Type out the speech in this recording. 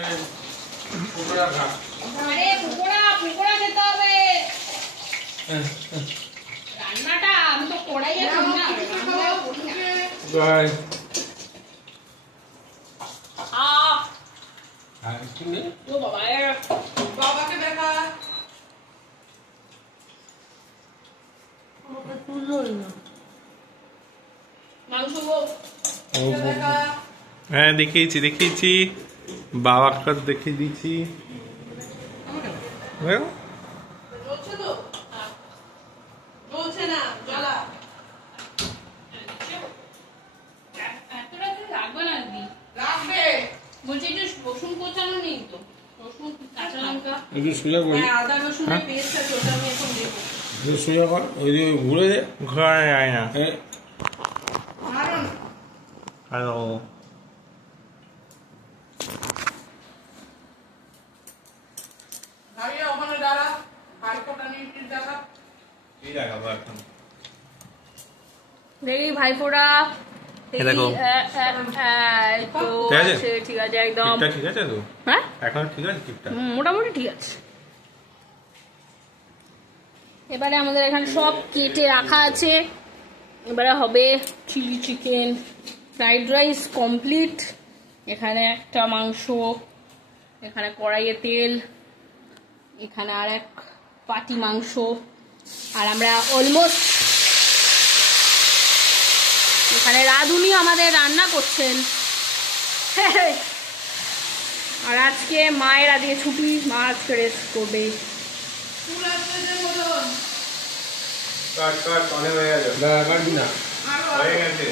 আরে পকোড়া পকোড়া খেতে হবে। রান্নাটা আমি তো কড়াইয়ে করি না, রান্নাও করি না। বাই ও বাবা বাবাকে দেখা মাংস দেখা। হ্যাঁ দেখিয়েছি বাবাকে দেখিয়ে দিয়েছি। চলছে তো? চলছে না, জ্বালা। এত রাতে রাখবে না দিদি? রাখবে। বলছি একটু রসুন কোচানো নেই তো? রসুন কাঁচা লঙ্কা একটু সোজা করি, আদা রসুনের পেস্ট আছে, ওটা আমি এখন দেবো। সোজা কর, ওই যে ঘুরে ঘোরা যায় না। হ্যালো ওখানে দাঁড়া, ভাইফোঁটা নিয়ে দাঁড়া। এই দেখাবো এখন। দেখি ভাইফোঁটা দেখো ঠিক আছে একদম ঠিক আছে তো? হ্যাঁ এখন ঠিক আছে ঠিকঠাক, মোটামুটি ঠিক আছে। এবারে আমাদের এখানে সব কেটে রাখা আছে। এবারে হবে chilli chicken, fried rice complete. এখানে একটা মাংস, এখানে কড়াইয়ে তেল, এখানে আর এক পাটি মাংস, আর আমরা অলমোস্ট এখানে রাঁধুনি আমাদের রান্না করছেন। আর আজকে মায়ের আজকে ছুটি, মা আজকে রেস্ট করবে। অনেক হয়ে গেছে, কাটবি না, হয়ে গেছে।